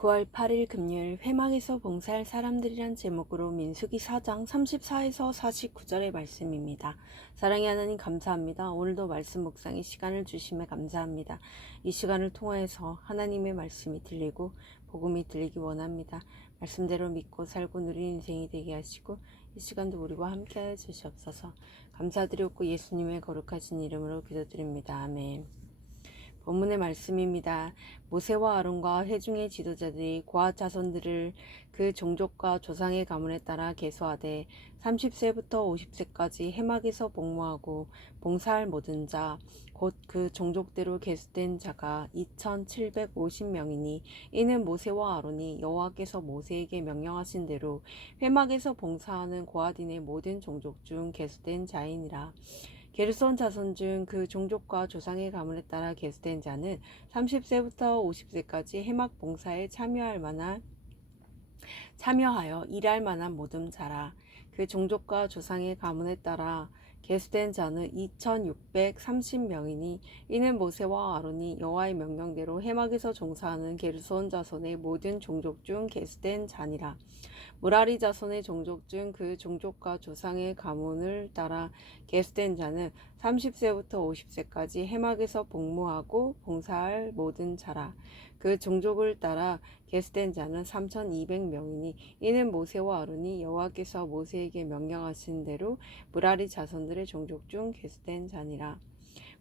9월 8일 금요일 회막에서 봉사할 사람들이란 제목으로 민수기 4장 34에서 49절의 말씀입니다. 사랑의 하나님 감사합니다. 오늘도 말씀 묵상의 시간을 주심에 감사합니다. 이 시간을 통하여서 하나님의 말씀이 들리고 복음이 들리기 원합니다. 말씀대로 믿고 살고 누리는 인생이 되게 하시고 이 시간도 우리와 함께하여 주시옵소서. 감사드렸고 예수님의 거룩하신 이름으로 기도드립니다. 아멘. 본문의 말씀입니다. 모세와 아론과 회중의 지도자들이 고앗 자손들을 그 종족과 조상의 가문에 따라 계수하되 30세부터 50세까지 해막에서 복무하고 봉사할 모든 자 곧 그 종족대로 계수된 자가 2750명이니 이는 모세와 아론이 여호와께서 모세에게 명령하신 대로 회막에서 봉사하는 고앗인의 모든 종족 중 계수된 자이니라. 게르손 자손 중 그 종족과 조상의 가문에 따라 계수된 자는 30세부터 50세까지 해막 봉사에 참여하여 일할 만한 모든 자라. 그 종족과 조상의 가문에 따라 계수된 자는 2630명이니 이는 모세와 아론이 여호와의 명령대로 해막에서 종사하는 게르손 자손의 모든 종족 중 계수된 자니라. 무라리 자손의 종족 중 그 종족과 조상의 가문을 따라 계수된 자는 30세부터 50세까지 해막에서 복무하고 봉사할 모든 자라. 그 종족을 따라 계수된 자는 3200명이니 이는 모세와 아론이 여호와께서 모세에게 명령하신 대로 무라리 자손들의 종족 중 계수된 자니라.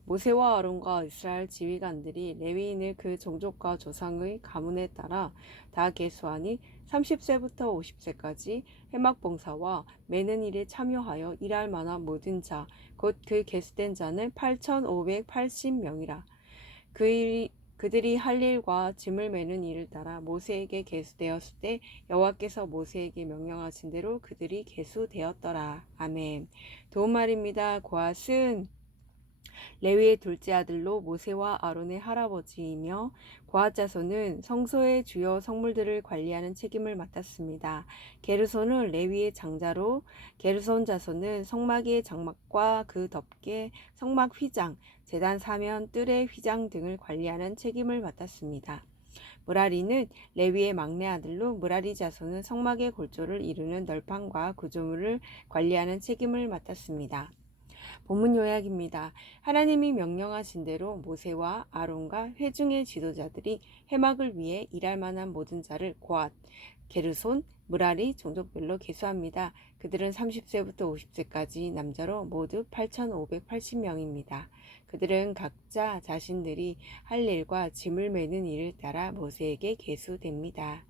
모세와 아론과 이스라엘 지휘관들이 레위인을 그 종족과 조상의 가문에 따라 다 계수하니 30세부터 50세까지 해막 봉사와 매는 일에 참여하여 일할 만한 모든 자 곧 그 계수된 자는 8580명이라. 그들이 할 일과 짐을 매는 일을 따라 모세에게 계수되었을 때 여호와께서 모세에게 명령하신 대로 그들이 계수되었더라. 아멘. 도움말입니다. 고앗은 레위의 둘째 아들로 모세와 아론의 할아버지이며 고앗 자손은 성소의 주요 성물들을 관리하는 책임을 맡았습니다. 게르손은 레위의 장자로 게르손 자손은 성막의 장막과 그 덮개, 성막 휘장, 제단 사면, 뜰의 휘장 등을 관리하는 책임을 맡았습니다. 무라리는 레위의 막내 아들로 무라리 자손은 성막의 골조를 이루는 널판과 구조물을 관리하는 책임을 맡았습니다. 본문 요약입니다. 하나님이 명령하신 대로 모세와 아론과 회중의 지도자들이 해막을 위해 일할 만한 모든 자를 고앗, 게르손, 무라리 종족별로 계수합니다. 그들은 30세부터 50세까지 남자로 모두 8580명입니다. 그들은 각자 자신들이 할 일과 짐을 매는 일을 따라 모세에게 계수됩니다.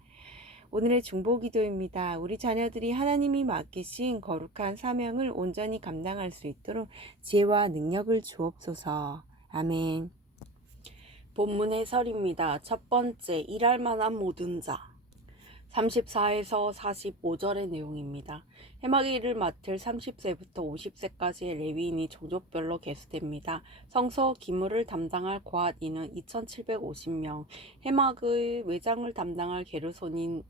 오늘의 중보기도입니다. 우리 자녀들이 하나님이 맡기신 거룩한 사명을 온전히 감당할 수 있도록 지혜와 능력을 주옵소서. 아멘. 본문 해설입니다. 첫 번째, 일할 만한 모든 자. 34에서 45절의 내용입니다. 해막의 일을 맡을 30세부터 50세까지의 레위인이 종족별로 계수됩니다. 성소 기물을 담당할 고앗인은 2750명, 해막의 외장을 담당할 게르손인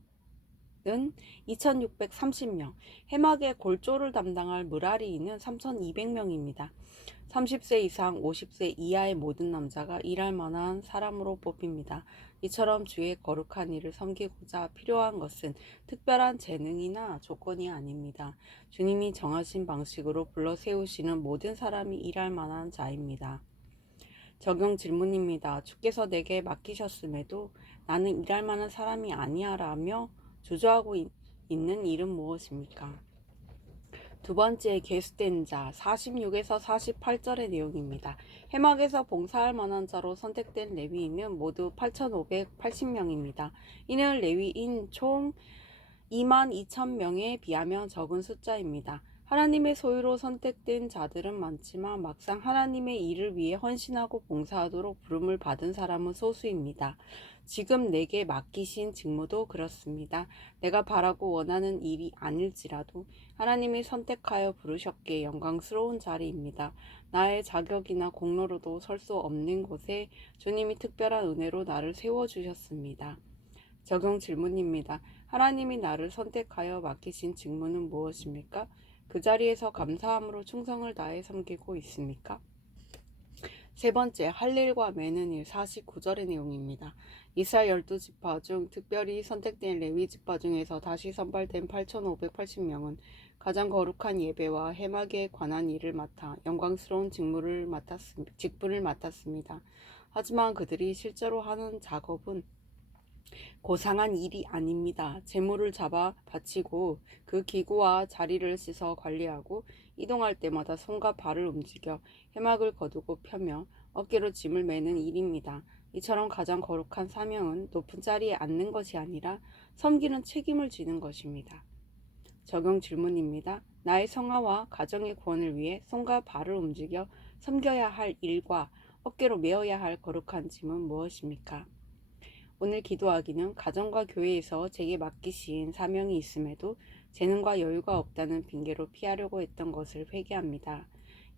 은 2630명, 해막의 골조를 담당할 무라리인은 3200명입니다. 30세 이상 50세 이하의 모든 남자가 일할 만한 사람으로 뽑힙니다. 이처럼 주의 거룩한 일을 섬기고자 필요한 것은 특별한 재능이나 조건이 아닙니다. 주님이 정하신 방식으로 불러 세우시는 모든 사람이 일할 만한 자입니다. 적용 질문입니다. 주께서 내게 맡기셨음에도 나는 일할 만한 사람이 아니야 라며 주저하고 있는 일은 무엇입니까? 두 번째, 계수된 자 46에서 48절의 내용입니다. 해막에서 봉사할 만한 자로 선택된 레위인은 모두 8580명입니다. 이는 레위인 총 22,000명에 비하면 적은 숫자입니다. 하나님의 소유로 선택된 자들은 많지만 막상 하나님의 일을 위해 헌신하고 봉사하도록 부름을 받은 사람은 소수입니다. 지금 내게 맡기신 직무도 그렇습니다. 내가 바라고 원하는 일이 아닐지라도 하나님이 선택하여 부르셨기에 영광스러운 자리입니다. 나의 자격이나 공로로도 설 수 없는 곳에 주님이 특별한 은혜로 나를 세워주셨습니다. 적용 질문입니다. 하나님이 나를 선택하여 맡기신 직무는 무엇입니까? 그 자리에서 감사함으로 충성을 다해 섬기고 있습니까? 세 번째, 할 일과 매는 일 49절의 내용입니다. 이스라엘 12지파 중 특별히 선택된 레위 지파 중에서 다시 선발된 8,580명은 가장 거룩한 예배와 해막에 관한 일을 맡아 영광스러운 직분을 맡았습니다. 하지만 그들이 실제로 하는 작업은 고상한 일이 아닙니다. 재물을 잡아 바치고 그 기구와 자리를 씻어 관리하고 이동할 때마다 손과 발을 움직여 해막을 거두고 펴며 어깨로 짐을 매는 일입니다. 이처럼 가장 거룩한 사명은 높은 자리에 앉는 것이 아니라 섬기는 책임을 지는 것입니다. 적용 질문입니다. 나의 성화와 가정의 구원을 위해 손과 발을 움직여 섬겨야 할 일과 어깨로 메어야 할 거룩한 짐은 무엇입니까? 오늘 기도하기는 가정과 교회에서 제게 맡기신 사명이 있음에도 재능과 여유가 없다는 핑계로 피하려고 했던 것을 회개합니다.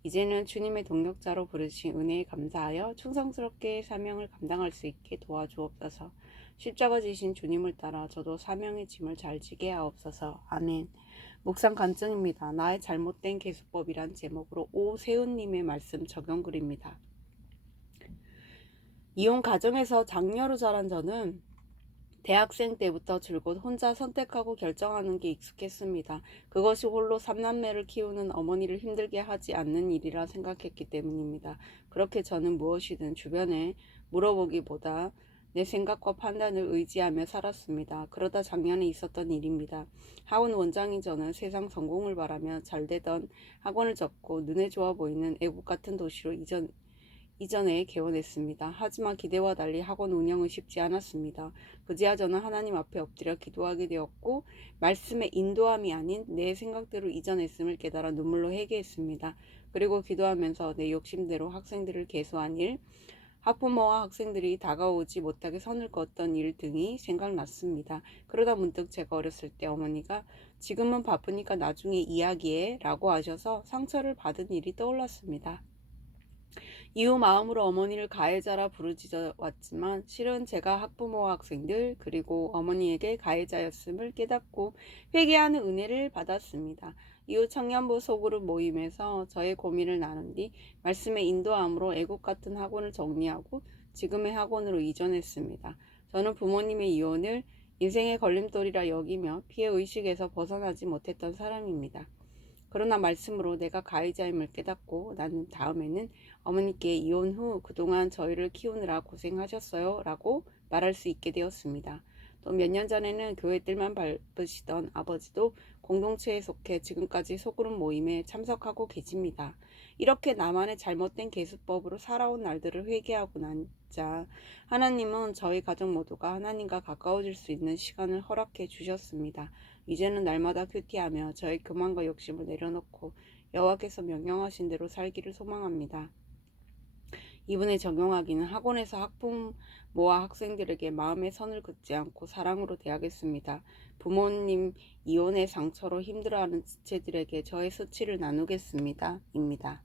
이제는 주님의 동력자로 부르신 은혜에 감사하여 충성스럽게 사명을 감당할 수 있게 도와주옵소서. 십자가 지신 주님을 따라 저도 사명의 짐을 잘 지게 하옵소서. 아멘. 묵상 간증입니다. 나의 잘못된 계수법이란 제목으로 오세훈님의 말씀 적용글입니다. 이혼 가정에서 장녀로 자란 저는 대학생 때부터 줄곧 혼자 선택하고 결정하는 게 익숙했습니다. 그것이 홀로 3남매를 키우는 어머니를 힘들게 하지 않는 일이라 생각했기 때문입니다. 그렇게 저는 무엇이든 주변에 물어보기보다 내 생각과 판단을 의지하며 살았습니다. 그러다 작년에 있었던 일입니다. 학원 원장인 저는 세상 성공을 바라며 잘되던 학원을 접고 눈에 좋아 보이는 애국 같은 도시로 이전에 개원했습니다. 하지만 기대와 달리 학원 운영은 쉽지 않았습니다. 그제야 저는 하나님 앞에 엎드려 기도하게 되었고 말씀의 인도함이 아닌 내 생각대로 이전했음을 깨달아 눈물로 회개했습니다. 그리고 기도하면서 내 욕심대로 학생들을 계수한 일, 학부모와 학생들이 다가오지 못하게 선을 그었던 일 등이 생각났습니다. 그러다 문득 제가 어렸을 때 어머니가 지금은 바쁘니까 나중에 이야기해 라고 하셔서 상처를 받은 일이 떠올랐습니다. 이후 마음으로 어머니를 가해자라 부르짖어 왔지만 실은 제가 학부모와 학생들 그리고 어머니에게 가해자였음을 깨닫고 회개하는 은혜를 받았습니다. 이후 청년부 소그룹 모임에서 저의 고민을 나눈 뒤 말씀의 인도함으로 애국 같은 학원을 정리하고 지금의 학원으로 이전했습니다. 저는 부모님의 이혼을 인생의 걸림돌이라 여기며 피해의식에서 벗어나지 못했던 사람입니다. 그러나 말씀으로 내가 가해자임을 깨닫고 난 다음에는 어머니께 이혼 후 그동안 저희를 키우느라 고생하셨어요 라고 말할 수 있게 되었습니다. 또 몇 년 전에는 교회 뜰만 밟으시던 아버지도 공동체에 속해 지금까지 소그룹 모임에 참석하고 계십니다. 이렇게 나만의 잘못된 계수법으로 살아온 날들을 회개하고 난자 하나님은 저희 가족 모두가 하나님과 가까워질 수 있는 시간을 허락해 주셨습니다. 이제는 날마다 큐티하며 저의 교만과 욕심을 내려놓고 여호와께서 명령하신 대로 살기를 소망합니다. 이분에 적용하기는 학원에서 학부모와 학생들에게 마음의 선을 긋지 않고 사랑으로 대하겠습니다. 부모님 이혼의 상처로 힘들어하는 지체들에게 저의 수치를 나누겠습니다. 입니다.